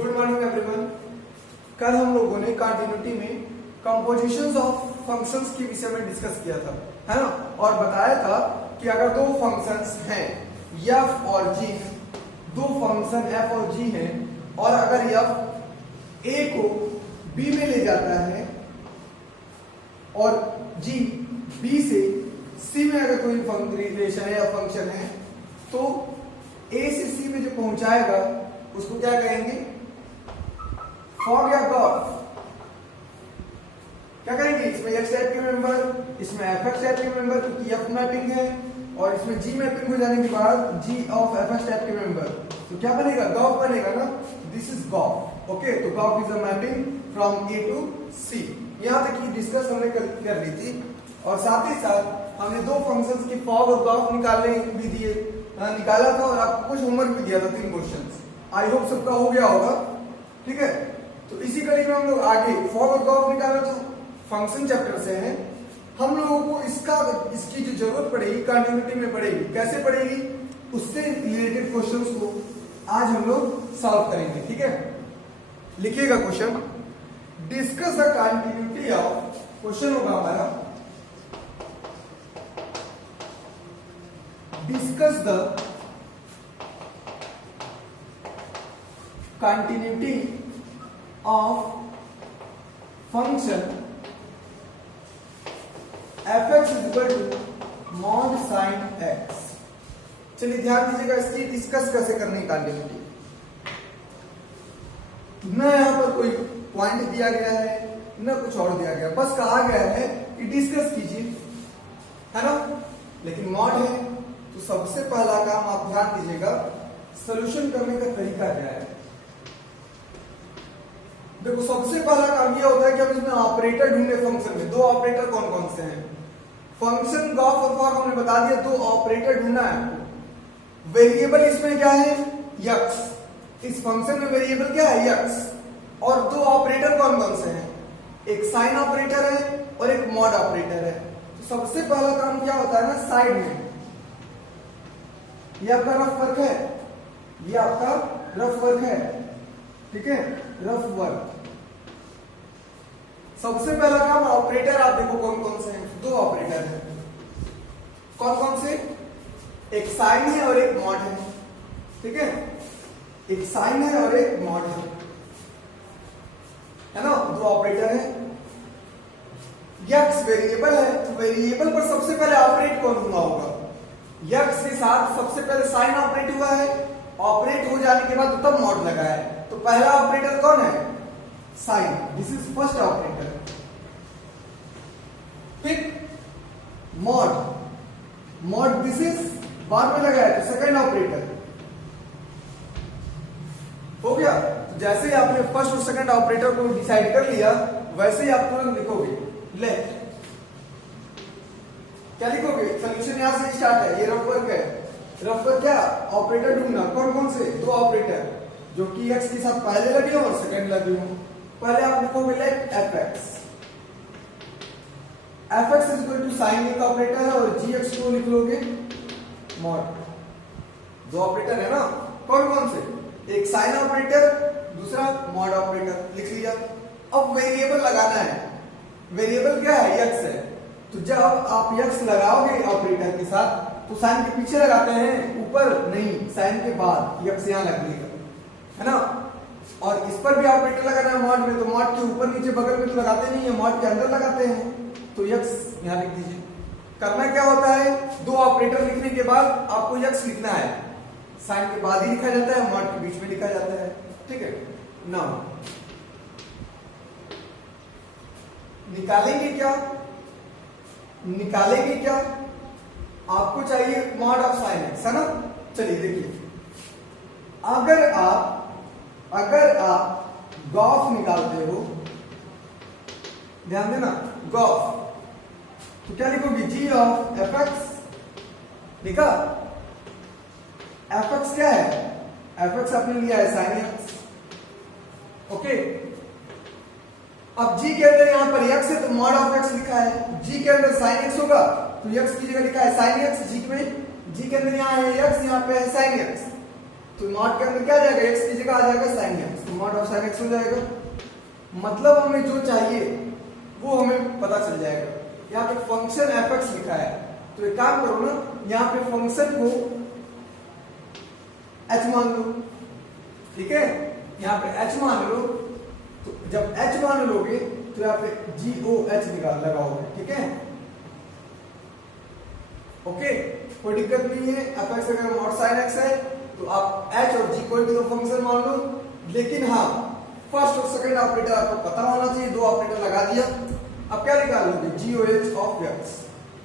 Good morning everyone. कल हम लोगों ने कंटिन्यूटी में कंपोजिशंस ऑफ फंक्शंस के विषय में डिस्कस किया था, है ना। और बताया था कि अगर दो फंक्शंस हैं f और g, दो फंक्शन f और g हैं, और अगर f a को b में ले जाता है और g b से c में अगर कोई रिलेशन है या फंक्शन है, तो a से c में जो पहुंचाएगा उसको क्या कहेंगे? फॉग या गॉड। क्या करेंगे? इसमें x टाइप के मेंबर, इसमें fx टाइप के मेंबर, क्योंकि f मैपिंग है, और इसमें g मैपिंग हो जाने के बाद g ऑफ fx टाइप के मेंबर, तो क्या बनेगा? गॉफ बनेगा ना। This is gof. ओके, तो gof is a mapping from a to c। यहां तक की डिस्कस हमने कर ली थी, और साथ ही साथ हमने दो फंक्शंस की फॉग और गॉफ निकालने भी दिए, निकाला था, और आपको कुछ होमवर्क भी दिया था, 3 क्वेश्चंस। आई होप सबका हो गया होगा। ठीक है, तो इसी कड़ी में हम लोग आगे फॉग और गॉफ निकाला था, फंक्शन चैप्टर से है। हम लोगों को इसकी जो जरूरत पड़ेगी कंटिन्यूटी में पड़ेगी। कैसे पड़ेगी? उससे रिलेटेड क्वेश्चंस को आज हम लोग सॉल्व करेंगे। ठीक है, लिखिएगा question. Discuss the continuity of, question होगा हमारा discuss the continuity of function fx is equal to mod sin x। चलिए ध्यान दीजिएगा, इसकी डिस्कस कैसे करनी कंटिन्यूटी। न यहाँ पर कोई पॉइंट दिया गया है, न कुछ और दिया गया, बस कहा गया है कि डिस्कस कीजिए, है ना। लेकिन मॉड है, तो सबसे पहला काम आप ध्यान दीजिएगा, सॉल्यूशन करने का तरीका क्या है। देखो, सबसे पहला काम यह होता है कि हम इसमें ऑपरेटर ढूंढे। फंक्शन में दो ऑपरेटर कौन कौन से हैं? फंक्शन गॉफ और फॉग हमने बता दिया, दो ऑपरेटर ढूंढना है। वेरिएबल इसमें क्या है? यक्स। इस फंक्शन में वेरिएबल क्या है? यक्स। और दो ऑपरेटर कौन कौन से हैं? एक साइन ऑपरेटर है और एक मॉड ऑपरेटर है। तो सबसे पहला काम क्या होता है ना, साइड में ये आपका रफ वर्क है, ये आपका रफ वर्क है। ठीक है, रफ वर्क। सबसे पहला काम ऑपरेटर, आप देखो कौन कौन से हैं। दो ऑपरेटर हैं। कौन कौन से? एक साइन है और एक मॉड है। ठीक है, एक साइन है और एक मॉड है ना। दो ऑपरेटर है। यक्स वेरिएबल है, तो वेरिएबल पर सबसे पहले ऑपरेट कौन हुआ होगा? यक्स के साथ सबसे पहले साइन ऑपरेट हुआ है, ऑपरेट हो जाने के बाद तब मॉड लगा है। तो पहला ऑपरेटर कौन है? Sine. This is first operator. ठीक, मॉड, मॉड दिस इज बाद में लगा है, तो सेकंड ऑपरेटर हो गया। तो जैसे ही आपने फर्स्ट और सेकंड ऑपरेटर को डिसाइड कर लिया, वैसे ही आप तुरंत लिखोगे लेट। क्या लिखोगे? सॉल्यूशन यहां से स्टार्ट है, ये रफ वर्क है। रफ वर्क क्या? ऑपरेटर ढूंढना। कौन कौन से? दो ऑपरेटर जो कि x के साथ पहले लगे हो और सेकंड लगे हो। पहले आप लिखोगे let fx। fx is equal to sine एक ऑपरेटर है, और gx को लिख लोगे मॉड। दो ऑपरेटर है ना, कौन कौन से? एक साइन ऑपरेटर, दूसरा मॉड ऑपरेटर। लिख लिया। अब वेरिएबल लगाना है। वेरिएबल क्या है? x है। तो जब आप x लगाओगे ऑपरेटर के साथ, तो साइन के पीछे लगाते हैं, ऊपर नहीं, साइन के बाद x यहां लगेगा, है ना। और इस पर भी ऑपरेटर लगाना है मॉड में, तो मॉड के ऊपर नीचे बगल में तो लगाते नहीं है, मॉड के अंदर लगाते हैं। तो x यहां लिख दीजिए। करना क्या होता है? दो ऑपरेटर लिखने के बाद आपको x लिखना है। साइन के बाद ही लिखा जाता है, मॉड के बीच में लिखा जाता है। ठीक है, नाउ निकालेंगे क्या? निकालेंगे क्या? आपको चाहिए मॉड ऑफ साइन एक्स, है ना। चलिए देखिए, अगर आप गॉफ निकालते हो, ध्यान देना, गॉफ, तो क्या लिखोगे? जी ऑफ fx। लिखा? fx क्या है? fx आपने लिया है साइन एक्स। ओके, अब g के अंदर यहां पर x है, तो मॉड ऑफ x लिखा है। g के अंदर साइन x होगा, तो x की जगह लिखा है साइन x। g के अंदर यहां है x, यहां पे है साइन x। तो मॉड के अंदर क्या आ जाएगा, x की जगह आ जाएगा sin x, तो मॉड ऑफ sin x हो जाएगा। मतलब हमें जो चाहिए वो हमें पता चल जाएगा। यहाँ पे फंक्शन fx लिखा है, तो एक काम करो ना, यहाँ पे फंक्शन को h मान लो, ठीक है, यहाँ पे h मान लो। तो जब h मान लोगे तो यहाँ पे GOH लगाओगे, ठीक है, ओके, कोई दिक्कत नहीं है। fx अगर मॉड sin x है तो आप h और g कोई भी दो फंक्शन मान लो, लेकिन हाँ फर्स्ट और सेकंड ऑपरेटर आपको पता होना चाहिए। दो ऑपरेटर लगा दिया, अब क्या निकालोगे, GOH ऑफ x।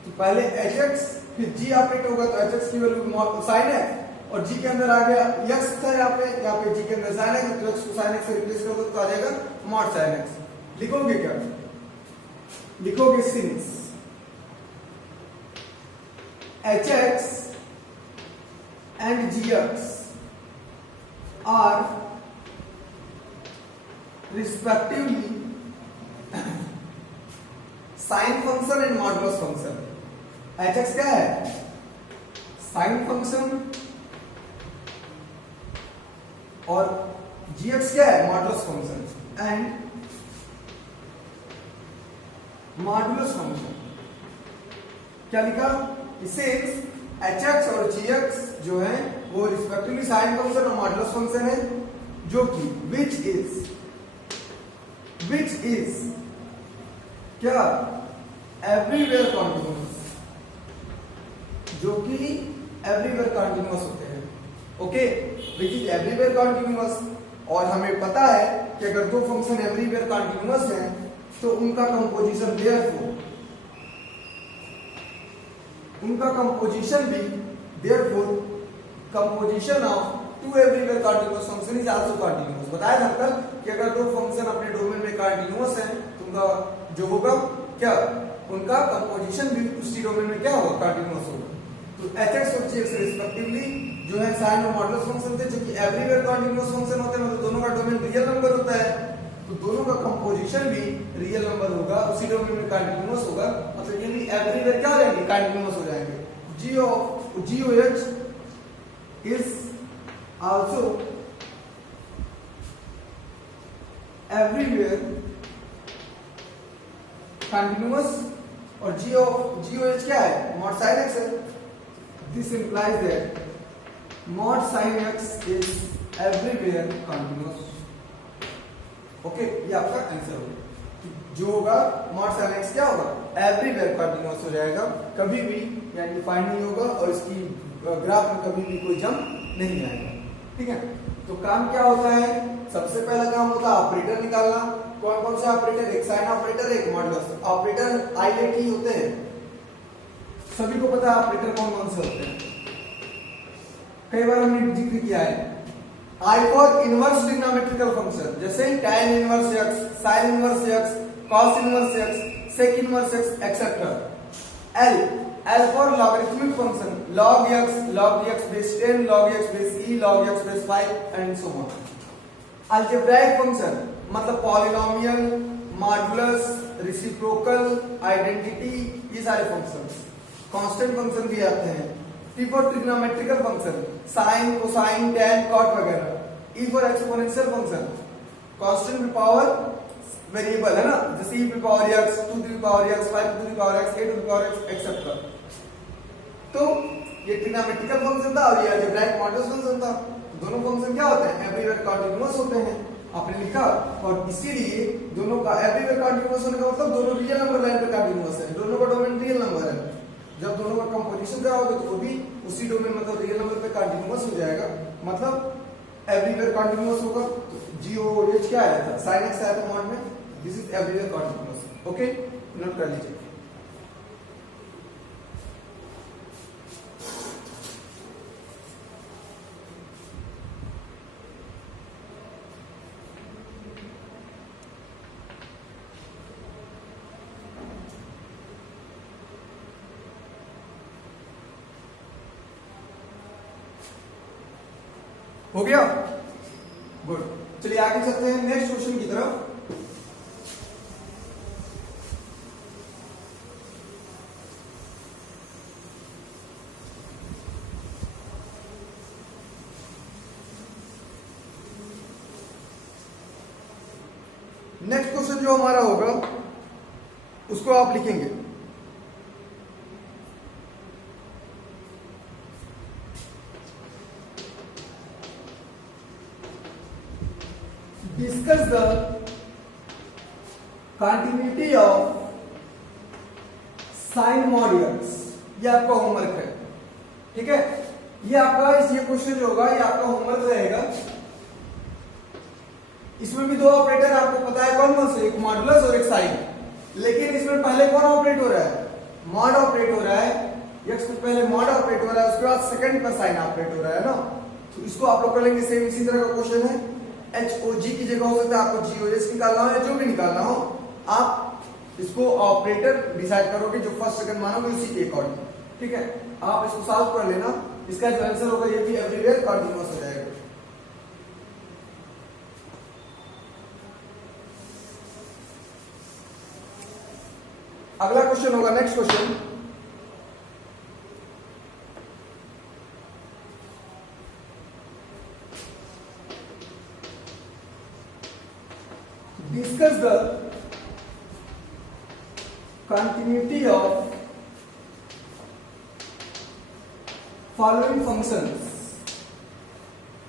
तो पहले hx फिर g ऑपरेट होगा, तो hx की वैल्यू sin x, और g के अंदर आ गया x था, यहाँ पे g के अंदर sin x, तो x को sin x से रिप्लेस कर दो तो आ जाएगा mod sin x। लिखोगे क्या, लिखोगे since hx and gx are respectively sin function and modulus function। hx क्या है, sin function, और gx क्या है, modulus function and modulus function। क्या लिखा, इसे hx और gx जो है वो रिस्पेक्टिवली साइन फंक्शन और मॉडुलस फंक्शन है, जो कि विच इज क्या, एवरीवेयर कॉन्टिन्यूअस, जो कि एवरीवेयर कॉन्टिन्यूअस होते हैं, okay, which is everywhere continuous. और हमें पता है कि अगर दो फंक्शन एवरीवेयर कॉन्टिन्यूअस हैं तो उनका composition therefore composition of two everywhere continuous function is also continuous. बताया था कल कि अगर दो फंक्शन अपने डोमेन में कॉन्टिन्यूअस हैं तो उनका जो होगा क्या, उनका कंपोजिशन भी उसी डोमेन में क्या होगा, कॉन्टिन्यूअस होगा। तो hx और gx रिस्पेक्टिवली जो है साइन और मॉडुलस फंक्शन थे, जो कि एवरीवेयर कॉन्टिन्यूअस फंक्शन होते हैं, मतलब दोनों का डोमेन रियल नंबर होता है, तो दोनों का कंपोजिशन भी रियल नंबर होगा, उसी डोमेन में कॉन्टिन्यूअस होगा, मतलब ये भी एवरीवेयर क्या हो जाएंगे, कॉन्टिन्यूअस हो जाएंगे। GOH is also everywhere continuous, और GOH क्या है, mod sin x है। This implies that mod sin x is everywhere continuous, okay, ये आपका आंसर होगा। जो होगा mod sin x क्या होगा, एवरीवेयर कंटिन्यूअस हो जाएगा, कभी भी यानी डिफाइन नहीं होगा, और इसकी ग्राफ में कभी भी कोई जंप नहीं आएगा, ठीक है। तो काम क्या होता है, सबसे पहला काम होता है ऑपरेटर निकालना। कौन कौन से ऑपरेटर, एक साइन ऑपरेटर, एक मॉडुलस ऑपरेटर, आईलेट ही होते हैं, सभी को पता है ऑपरेटर कौन कौन से होते हैं, कई बार हमने जिक्र किया है। I for inverse trigonometrical function, जैसे tan inverse x, sin inverse x, cos inverse x, sec inverse x etcetera. L for logarithmic function, log x, log x base 10, log x base e, log x base 5 and so on. Algebraic function मतलब polynomial, modulus, reciprocal, identity, ये सारे functions. Constant function भी आते हैं। T for trigonometrical function, sine, cosine, tan, cot वगैरह। E for exponential function, constant की power variable है ना, जैसे e to the power x, 2 to the power x, 5 to the power x, 8 to the power x etcetera. तो ये trigonometrical function था और ये अलजेब्राइक मॉडुलस फंक्शन था। दोनों फंक्शन क्या होते हैं, एवरीवेयर कॉन्टिन्यूअस होते हैं, आपने लिखा। और इसीलिए दोनों का एवरीवेयर कॉन्टिन्यूअस होने का मतलब दोनों रियल नंबर लाइन पे कॉन्टिन्यूअस है, दोनों का डोमेन रियल नंबर है। जब दोनों का कंपोजिशन क्या होगा तो वो भी उसी डोमेन मतलब रियल नंबर पे कॉन्टिन्यूअस हो जाएगा, मतलब एवरीवेयर कॉन्टिन्यूअस होगा। तो GOH क्या आया था, sin x आया था मॉड में, this is everywhere continuous, okay, note कर लीजिए। हो गया, गुड। चलिए आगे चलते हैं नेक्स्ट क्वेश्चन की तरफ। नेक्स्ट क्वेश्चन जो हमारा होगा उसको आप लिखेंगे discuss the continuity of sine modules. ये आपका होमवर्क है, ठीक है। ये आपका ये क्वेश्चन जो होगा ये आपका होमवर्क रहेगा। इसमें भी दो ऑपरेटर आपको पता है कौन कौन से, एक मॉडुलस और एक साइन। लेकिन इसमें पहले कौन ऑपरेट हो रहा है, मॉड ऑपरेट हो रहा है। एक्स में पहले मॉड ऑपरेट हो रहा है, उसके बाद सेकंड पर साइन ऑपरेट हो रहा है ना। तो इसको आप लोग कर लेंगे सेम इसी तरह का क्वेश्चन है। एच ओ जी की जगह हो सकता है आपको जी ओ एस निकालना हो या जो भी निकालना हो, आप इसको ऑपरेटर डिसाइड करोगे जो फर्स्ट सेकंड मानोगे उसी के अकॉर्डिंग, ठीक है। आप इसको सॉल्व कर लेना, इसका जो आंसर होगा ये भी एवरीवेयर कंटीन्यूअस हो जाएगा। अगला क्वेश्चन होगा, next question, discuss the continuity of following functions.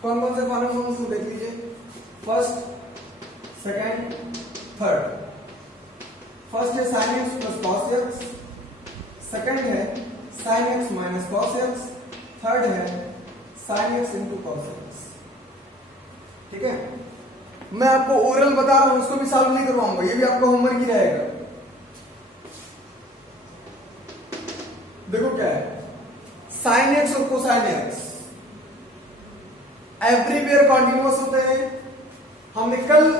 कौन कौन से फॉलोइंग फंक्शन देख लीजिए, फर्स्ट, सेकंड, थर्ड। फर्स्ट है sin x plus cos x, second है sin x minus cos x, third है sin x into cos x, ठीक है। मैं आपको ओरल बता रहा हूं, उसको भी सॉल्व नहीं करवाऊंगा, ये भी आपका होमवर्क ही रहेगा। देखो क्या है, sin x और cosine x एवरीवेयर कॉन्टिन्यूअस होते हैं। हमने कल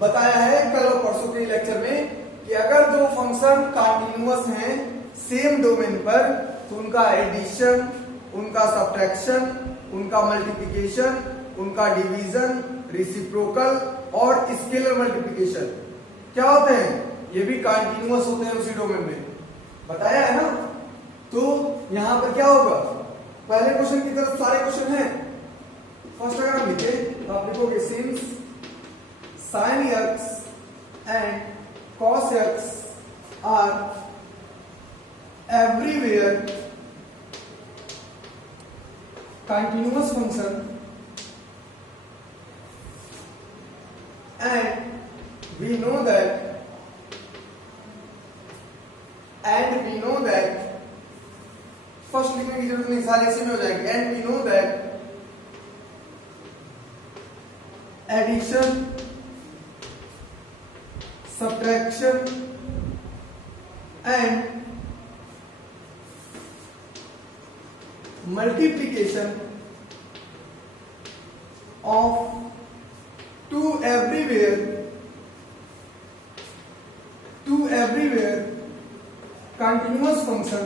बताया है, कल और परसों के लेक्चर में, कि अगर दो फंक्शन कॉन्टिन्यूअस हैं सेम डोमेन पर तो उनका एडिशन, उनका सब्ट्रैक्शन, उनका मल्टीप्लिकेशन, उनका डिवीजन, रेसिप्रोकल और स्केलर मल्टीप्लिकेशन क्या होते हैं, ये भी कॉन्टिन्यूअस होते हैं उसी डोमेन में, बताया है ना। तो यहां पर क्या होगा, पहले क्वेश्चन की तरफ सारे क्वेश्चन हैं। फर्स्ट अगर हम लिखे तो आप लिखोगे since sin x and cos x are everywhere continuous function and we know that first लिखने की जरूरत नहीं, सारे इसी में हो जाएंगे। And we know that addition, subtraction and multiplication of two everywhere continuous function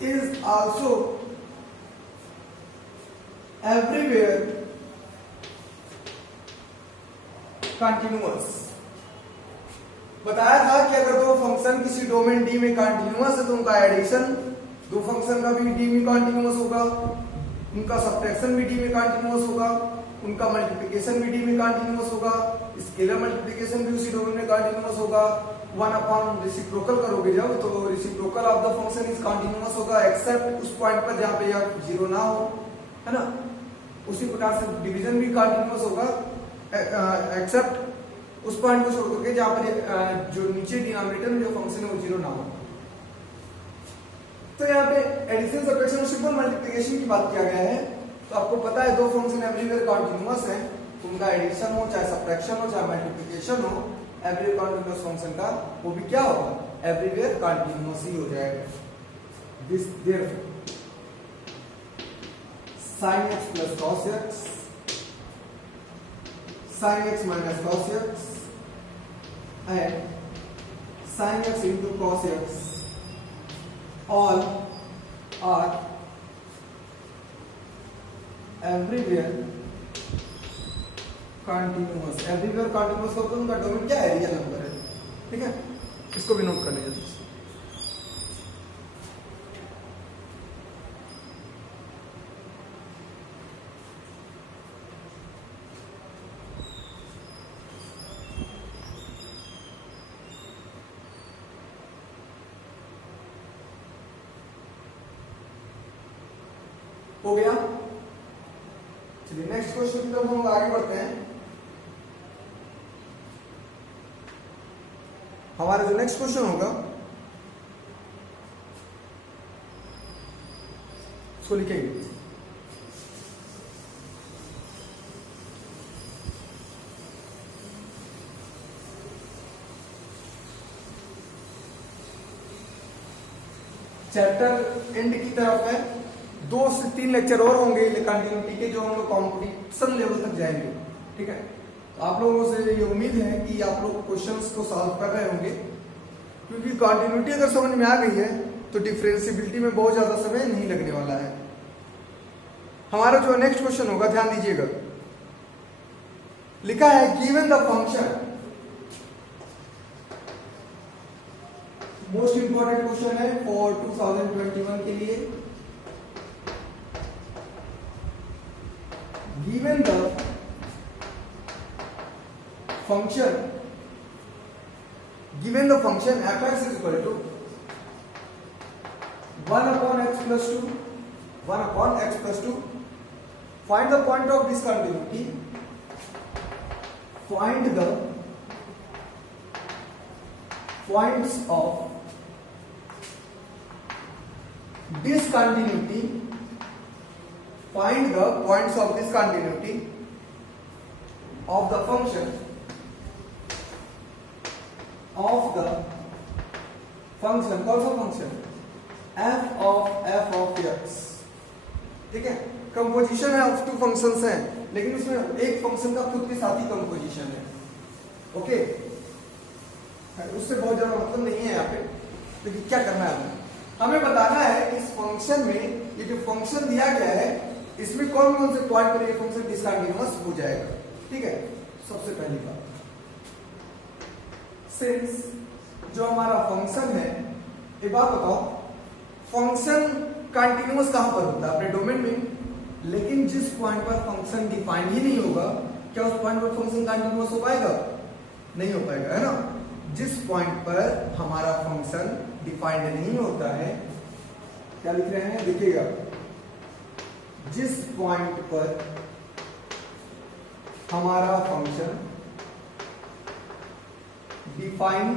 is also everywhere continuous. बताया था कि अगर दो फंक्शन किसी डोमेन डी में कंटिन्यूअस है तो उनका एडिशन दो फंक्शन का भी डी में कंटिन्यूअस होगा, उनका सब्ट्रैक्शन भी डी में कंटिन्यूअस होगा, उनका मल्टीप्लिकेशन भी डी में कंटिन्यूअस होगा, स्केलर मल्टीप्लिकेशन भी उसी डोमेन में कंटिन्यूअस होगा। वन अपॉन रेसिप्रोकल करोगे जब तो reciprocal of the function is continuous होगा एक्सेप्ट उस पॉइंट पर जहां पे यह जीरो ना हो, है ना। उसी प्रकार से डिवीजन भी कंटिन्यूअस होगा एक्सेप्ट उस पॉइंट को छोड़ करके जहां पर जो नीचे डिनोमिनेटर में जो फंक्शन है वो जीरो ना हो। तो यहाँ पे एडिशन, सब्ट्रैक्शन और सिंपल मल्टीप्लिकेशन की बात किया गया है। तो आपको पता है दो फंक्शन एवरीवेयर कंटिन्यूअस है, उनका एडिशन हो चाहे सब्ट्रैक्शन हो चाहे मल्टीप्लिकेशन हो, एवरीवेयर कंटिन्यूअस फंक्शन का वो भी क्या होगा, एवरीवेयर कंटिन्यूअस ही हो जाएगा। This therefore sin x plus cos x, sin x minus cos x and sin x into cos x all are everywhere continuous। everywhere continuous का उनका डोमेन क्या है, रियल नंबर है, ठीक है। इसको भी नोट कर लीजिए। हो गया। चलिए नेक्स्ट क्वेश्चन की तरफ हम लोग आगे बढ़ते हैं। हमारा जो नेक्स्ट क्वेश्चन होगा उसको लिखेंगे। चैप्टर एंड की तरफ है, 2 से 3 लेक्चर और होंगे कंटिन्यूटी के, जो हम लोग कॉम्पिटिशन लेवल तक जाएंगे। ठीक है, तो आप लोगों से ये उम्मीद है कि आप लोग क्वेश्चंस को सॉल्व कर रहे होंगे, क्योंकि कंटिन्यूटी अगर समझ में आ गई है तो डिफरेंशिएबिलिटी में बहुत ज्यादा समय नहीं लगने वाला है। हमारा जो नेक्स्ट क्वेश्चन होगा, ध्यान दीजिएगा, लिखा है given the function, most important question है फॉर 2021 के लिए। Given the function, given the function fx is equal to 1 upon x plus 2, 1 upon x plus 2. Find the point of discontinuity. Find the points of discontinuity. Find the points of discontinuity of the function कौन सा function f of x। ठीक है, composition है of 2 functions हैं, लेकिन इसमें एक function का खुद के साथ ही कंपोजिशन है। ओके, उससे बहुत ज्यादा मतलब नहीं है यहाँ पे, लेकिन क्या करना है हमें बताना है कि इस फंक्शन में ये जो फंक्शन दिया गया है इसमें कौन कौन से पॉइंट पर ये फंक्शन डिसकंटिन्यूअस हो जाएगा। ठीक है, सबसे पहली बात, सिंस जो हमारा फंक्शन है, एक बात बताओ, फंक्शन कंटिन्यूअस कहां पर होता है? अपने डोमेन में, लेकिन जिस पॉइंट पर फंक्शन डिफाइन ही नहीं होगा, क्या उस पॉइंट पर फंक्शन कंटिन्यूअस हो पाएगा? नहीं हो पाएगा, है ना। जिस पॉइंट पर हमारा फंक्शन डिफाइंड नहीं होता है, क्या लिख रहे हैं, देखिएगा, जिस पॉइंट पर हमारा फंक्शन डिफाइन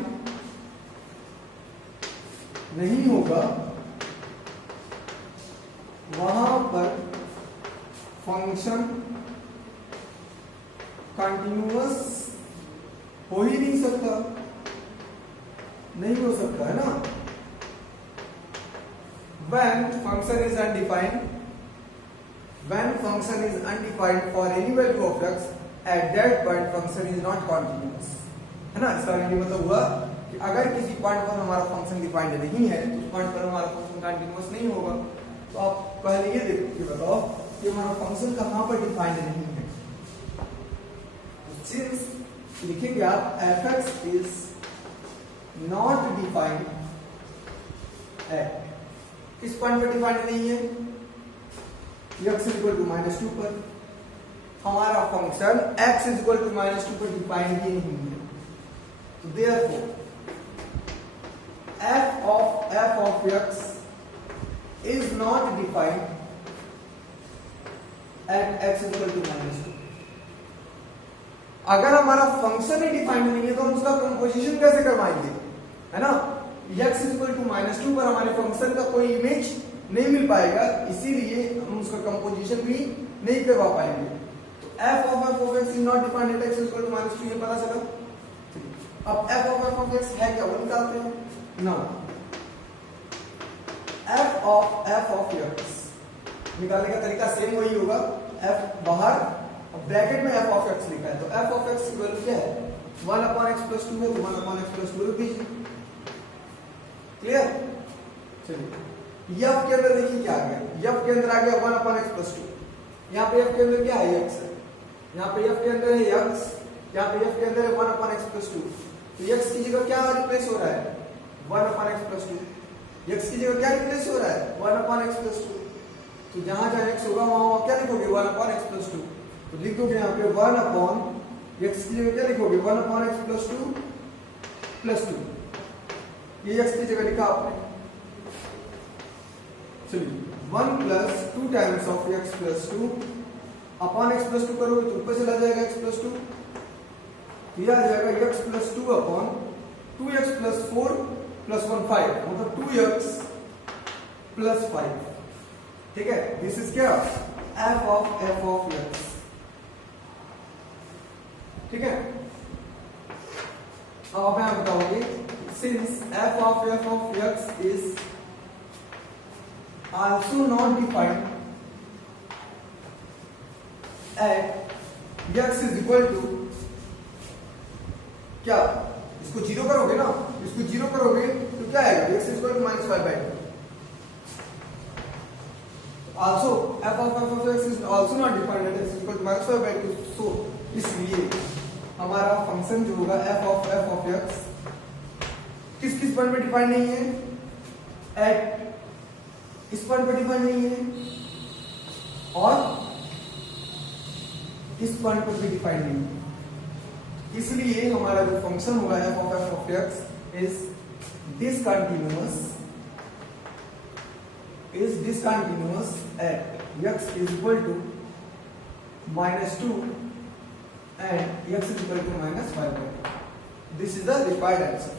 नहीं होगा, वहां पर फंक्शन कंटिन्यूअस हो ही नहीं सकता, नहीं हो सकता, है ना। when function is undefined for any value of x, at that point function is not continuous, है ना। इसका मतलब हुआ कि अगर किसी पॉइंट पर हमारा फंक्शन डिफाइंड नहीं है तो उस पॉइंट पर हमारा फंक्शन कंटिन्यूअस नहीं होगा। तो आप पहले ये देखिए, बताओ कि हमारा फंक्शन कहां पर डिफाइंड नहीं है। सिंस लिखेंगे आप fx is not defined at, किस पॉइंट पर डिफाइंड नहीं है? x इक्वल टू -2 पर। हमारा फंक्शन x इक्वल टू -2 पर डिफाइंड ही नहीं है, तो therefore f of x is not defined at x equal to -2। अगर हमारा फंक्शन ही डिफाइंड नहीं है तो हम उसका कंपोजिशन कैसे करवाएंगे, है ना। x इक्वल टू -2 पर हमारे फंक्शन का कोई इमेज नहीं मिल पाएगा, इसीलिए हम उसका कंपोजिशन भी नहीं करवा पाएंगे। तो f of x is not defined at x equal to -2, ये पता चला। अब f of x है क्या, वो निकालते हैं ना। f of x निकालने का तरीका सेम वही होगा, f बाहर, ब्रैकेट में f of x लिखा है, तो f of x की वैल्यू क्या है, 1 upon x plus 2 है, तो 1 upon x plus 2 लिख दीजिए। क्लियर। चलिए f के अंदर देखिए क्या आ गया, f के अंदर आ गया 1 upon x plus 2। यहाँ पे f के अंदर क्या है, x है। यहाँ पे f के अंदर है x, यहाँ पे f के अंदर है 1 upon x plus 2। तो x की जगह क्या रिप्लेस हो रहा है, 1 upon x plus 2। x की जगह क्या रिप्लेस हो रहा है, 1 upon x plus 2। तो जहां जहां x होगा वहां क्या लिखोगे, 1 upon x plus 2। तो लिख दोगे यहाँ पे 1 upon x की जगह क्या लिखोगे, 1 upon x plus 2 plus 2। ये x की जगह लिखा आपने। चलिए 1 plus 2 times of x plus 2 upon x plus 2 करोगे तो ऊपर चला जाएगा x प्लस 2, ये आ जाएगा x plus 2 upon 2x plus 4 plus 1 5, मतलब 2x प्लस 5। ठीक है, दिस इज क्या f ऑफ x। ठीक है, अब मैं बताऊंगी since f of x is also not defined at x is equal to क्या, इसको जीरो करोगे ना, इसको जीरो करोगे तो क्या आएगा, x is equal to -5/2। Also f of x is also not defined at x is equal to -5/2, so इसलिए हमारा फंक्शन जो होगा f of x किस किस पॉइंट पे डिफाइंड नहीं है, एट इस पॉइंट पे डिफाइंड नहीं है और इस पॉइंट पर भी डिफाइंड नहीं है। इसलिए हमारा जो फंक्शन होगा f of x is discontinuous at x is equal to -2 and x is equal to -5/2. This is the required answer.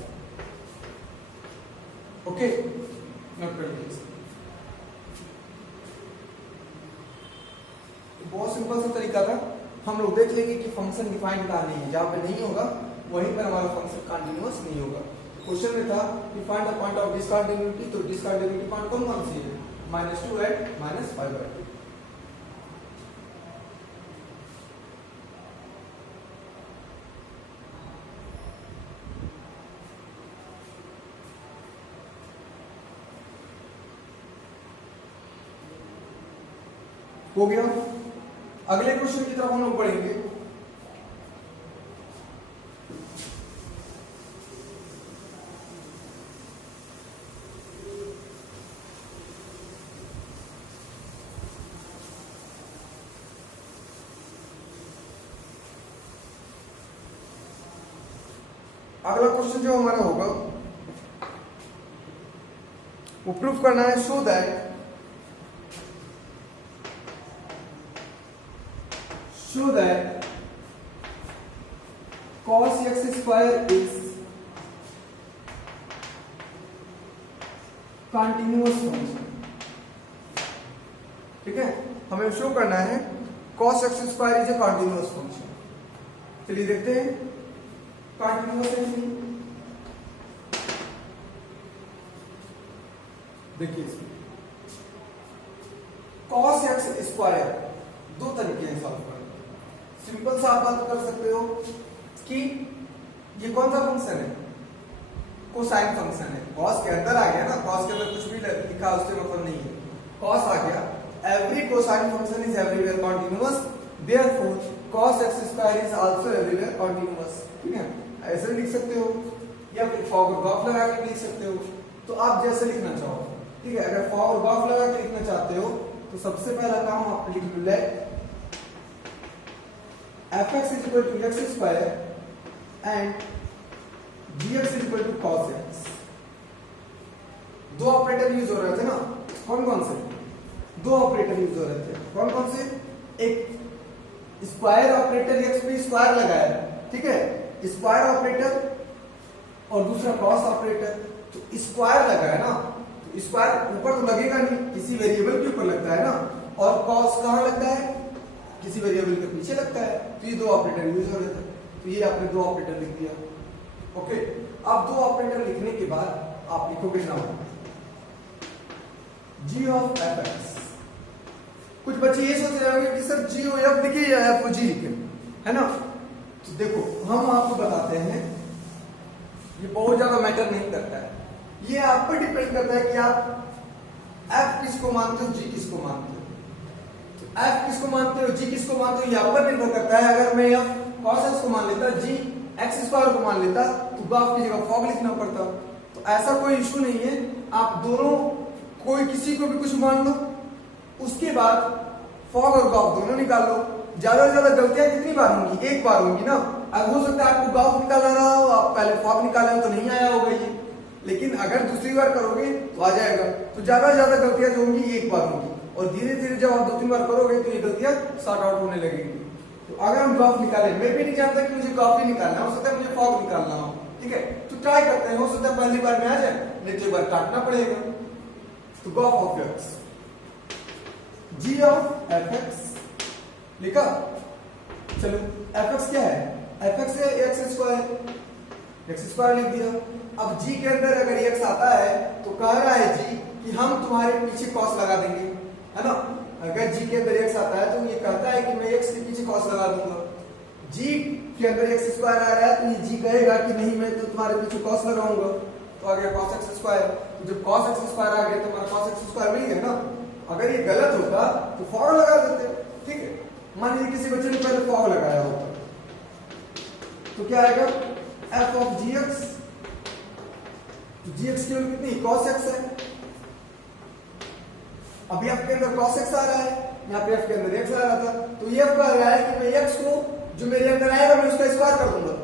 Okay, note कर लीजिए। बहुत सिंपल सा तरीका था, हम लोग देख लेंगे कि फंक्शन डिफाइन कहाँ नहीं है, जहाँ पे नहीं होगा वहीं पर हमारा फंक्शन कंटिन्यूअस नहीं होगा। क्वेश्चन में था कि find the point of discontinuity, तो डिसकंटिन्यूटी पॉइंट कौन कौन सी है, -2 एट -5/2। हो गया। अगले क्वेश्चन की तरफ हम लोग पढ़ेंगे। अगला क्वेश्चन जो हमारा होगा वो प्रूफ करना है, show that cos x square is continuous function। ठीक है, हमें शो करना है cos x square is a continuous function। चलिए देखते हैं कंटिन्यूअस है नहीं। देखिए इसमें cos x स्क्वायर दो तरीके हैं सॉल्व करने। सिंपल सा आप बात कर सकते हो कि ये कौन सा फंक्शन है, कोसाइन फंक्शन है, cos के अंदर आ गया ना, cos के अंदर कुछ भी लिखा उससे मतलब नहीं है, cos आ गया, every cosine function is everywhere continuous, therefore cos x square is also everywhere continuous. ठीक है, ऐसे लिख सकते हो या फिर फॉर और गॉफ लगा के लिख सकते हो, तो आप जैसे लिखना चाहो। ठीक है, अगर फॉर और गॉफ लगा के लिखना चाहते हो तो सबसे पहला काम आप लिख लो, late fx is equal to x square and gx is equal to cos x। दो ऑपरेटर यूज हो रहे थे ना, कौन कौन से दो ऑपरेटर यूज हो रहे थे, कौन कौन से, एक स्क्वायर ऑपरेटर x पे स्क्वायर लगाया, ठीक है, स्क्वायर ऑपरेटर, और दूसरा क्रॉस ऑपरेटर। तो स्क्वायर लगा है ना, तो स्क्वायर ऊपर तो लगेगा नहीं, किसी वेरिएबल के ऊपर लगता है ना, और कॉस कहाँ लगता है, किसी वेरिएबल के पीछे लगता है। तो ये दो ऑपरेटर यूज हो रहे थे, तो ये आपने दो ऑपरेटर लिख दिया। ओके, अब दो ऑपरेटर लिखने के बाद आप लिखोगे नाउ g ऑफ fx। कुछ बच्चे ये सोच रहे होंगे कि सर g ओ f लिखे या f ओ g लिखे, है ना। तो देखो हम आपको बताते हैं ये बहुत ज्यादा मैटर नहीं करता है, ये आप पर डिपेंड करता है कि आप f किसको मानते हो, g किसको मानते हो। तो f किसको मानते हो, g किसको मानते हो, यहाँ पर निर्भर करता है। अगर मैं f cos x को मान लेता, g x स्क्वायर को मान लेता, तो गॉफ की जगह फॉग लिखना पड़ता। तो ऐसा कोई इशू नहीं है, आप दोनों कोई किसी को भी कुछ मान लो, उसके बाद फॉग और गॉफ दोनों निकाल लो। ज्यादा से ज्यादा गलतियां कितनी बार होंगी, एक बार होंगी ना। अब हो सकता है आपको गॉफ निकालना रहा हो, आप पहले फॉग निकाले हो तो नहीं आया होगा ये, लेकिन अगर दूसरी बार करोगे तो आ जाएगा। तो ज्यादा से ज्यादा गलतियां जो होंगी एक बार होंगी, और धीरे धीरे जब आप 2-3 बार करोगे तो ये गलतियां सॉर्ट आउट होने लगेंगी। तो अगर हम ग्राफ निकालें, मैं भी नहीं जानता कि मुझे ग्राफ ही निकालना है, हो सकता है मुझे फॉग निकालना हो, ठीक है, तो ट्राई करते हैं, हो सकता है पहली बार में आ जाए, नहीं तो एक बार काटना पड़ेगा। तो graph of X, G of F X लिखा। चलो एफ एक्स क्या है, एफ एक्स है एक्स स्क्वायर, एक्स स्क्वायर लिख दिया। अब जी के अंदर अगर एक्स आता है तो कह रहा है जी कि हम तुम्हारे पीछे कॉस लगा देंगे, है ना। अगर जी के अंदर एक्स आता है तो ये कहता है कि मैं एक्स के पीछे कॉस लगा दूंगा। जी के अंदर एक्स स्क्वायर आ रहा है तो ये जी कहेगा कि नहीं मैं तो तुम्हारे पीछे कॉस लगाऊंगा, तो आ गया कॉस एक्स स्क्वायर। तो जब कॉस एक्स स्क्वायर आ गया तो हमारा कॉस एक्स स्क्वायर मिल गया ना। अगर ये गलत होता तो फॉग लगा देते, ठीक है। मान लीजिए किसी बच्चे ने पहले फॉग लगाया होता तो क्या आएगा, F of G X, G X की वैल्यू कितनी, कॉस एक्स है। अभी एफ के अंदर कॉस एक्स आ रहा है, यहाँ पे एफ के अंदर एक्स आ रहा था, तो ये एफ कह रहा है कि मैं एक्स को जो मेरे अंदर आएगा मैं उसका स्क्वायर कर दूंगा।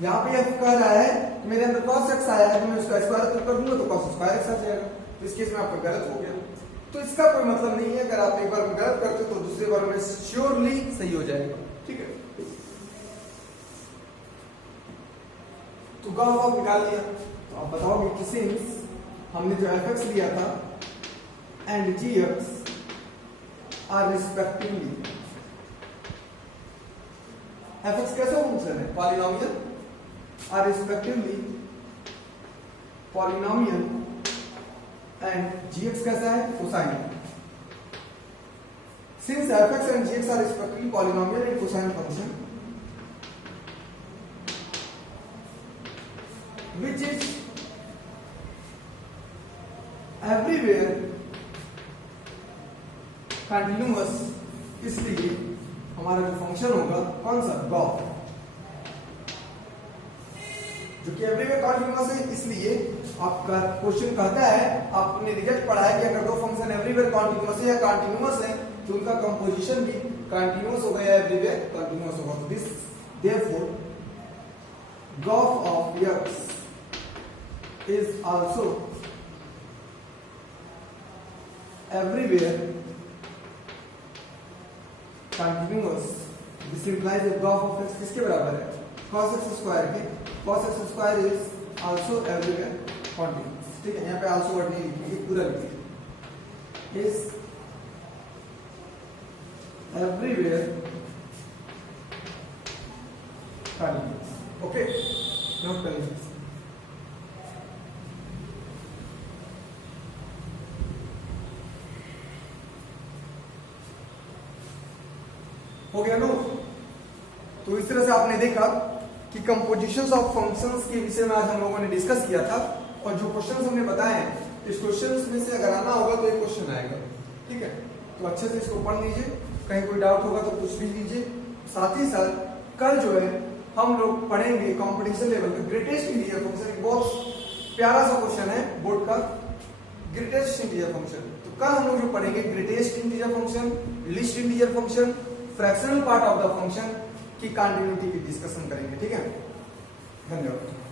यहाँ पे एफ कह रहा है कि मेरे अंदर कॉस एक्स आया है तो मैं उसका स्क्वायर कर दूंगा, तो कॉस स्क्वायर एक्स आ जाएगा। तो इस केस में आपका गलत हो गया। तो इसका कोई मतलब नहीं है, अगर आप एक बार में गलत करते हो तो दूसरी बार में श्योरली सही हो जाएगा, ठीक है। तो ग्राफ आप निकाल लिया, तो आप बताओगे कि सिंस हमने जो एफ एक्स लिया था and G X are respectively, F X कैसा फंक्शन है, polynomial, are respectively polynomial and G X कैसा है, cosine. Since F X and G X are respectively polynomial and cosine function which is everywhere continuous, इसलिए हमारा जो function होगा कौन सा, गॉफ, जो कि एवरीवेयर कॉन्टिन्यूअस है। इसलिए आपका क्वेश्चन कहता है, आपने रिजल्ट पढ़ा है कि अगर दो फंक्शन एवरीवेयर कॉन्टिन्यूअस है या कॉन्टिन्यूअस है तो उनका कंपोजिशन भी कॉन्टिन्यूअस होगा या एवरीवेयर कॉन्टिन्यूअस होगा। तो this therefore graph of x is also everywhere continuous. This implies that graph of x किसके बराबर है, cos x स्क्वायर के। cos x square is also everywhere continuous, ठीक है। यहाँ पे also वर्ड नहीं लिखेंगे, पूरा लिखिए, is everywhere continuous, okay, note कर लीजिए। हो गया नो। तो इस तरह से आपने देखा कि कंपोजिशंस ऑफ फंक्शंस के विषय में आज हम लोगों ने डिस्कस किया था, और जो क्वेश्चंस हमने बताए हैं इस क्वेश्चंस में से अगर आना होगा तो एक क्वेश्चन आएगा, ठीक है। तो अच्छे से इसको पढ़ लीजिए, कहीं कोई डाउट होगा तो पूछ भी लीजिए। साथ ही साथ कल जो है हम लोग पढ़ेंगे कंपटीशन लेवल का ग्रेटेस्ट इंटीजर फंक्शन। एक बहुत प्यारा सा क्वेश्चन है बोर्ड का, ग्रेटेस्ट इंटीजर फंक्शन। तो कल हम लोग जो पढ़ेंगे greatest integer function, list integer function, fractional part of the function की कंटिन्यूटी की डिस्कशन करेंगे, ठीक है। धन्यवाद।